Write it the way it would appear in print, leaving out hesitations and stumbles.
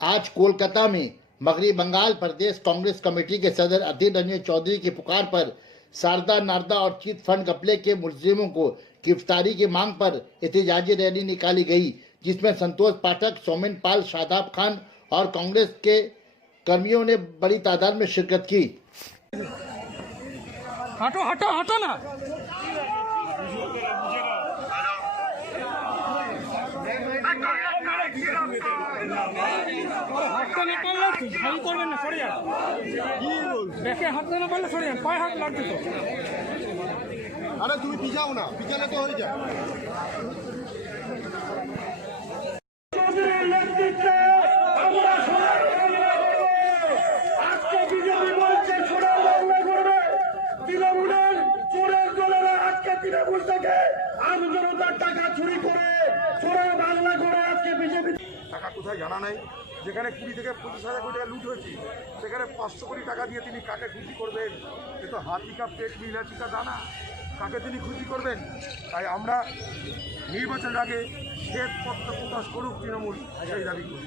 आज कोलकाता में मगरबी बंगाल प्रदेश कांग्रेस कमेटी के सदर अधीर रंजन चौधरी की पुकार पर शारदा नारदा और चीट फंड घपले के मुलजिमों को गिरफ्तारी की मांग पर एहतजाजी रैली निकाली गई, जिसमें संतोष पाठक, सौमेन पाल, शादाब खान और कांग्रेस के कर्मियों ने बड़ी तादाद में शिरकत की। हटो हटो हटो ना, হাতটা না পারলে ভালো করবেন না, সরে যান। দেখে হাতটা না পারলে সরে যান, পায়ে হাত লাগছে তো। আরে তুমি পিছাও না, পিছালে তো হয়ে যায়। আজকে বিজেপি বলছে সোনার বাংলা করবে, তৃণমূলের চোরের দলেরা আজকে তৃণমূল থেকে আমজনতার টাকা চুরি করে সোনার বাংলা করে আজকে বিজেপি টাকা কোথায় জানা নাই। যেখানে 20 থেকে 25,000 কোটি টাকা লুট হয়েছে, সেখানে 500 কোটি টাকা দিয়ে তিনি কাকে খুশি করবেন? এ তো হাতি কা পেট বিলাসী কা দানা, কাকে তিনি খুশি করবেন? তাই আমরা নির্বাচনের আগে শ্বেতপত্র প্রকাশ করুক তৃণমূল, সেই দাবি করি।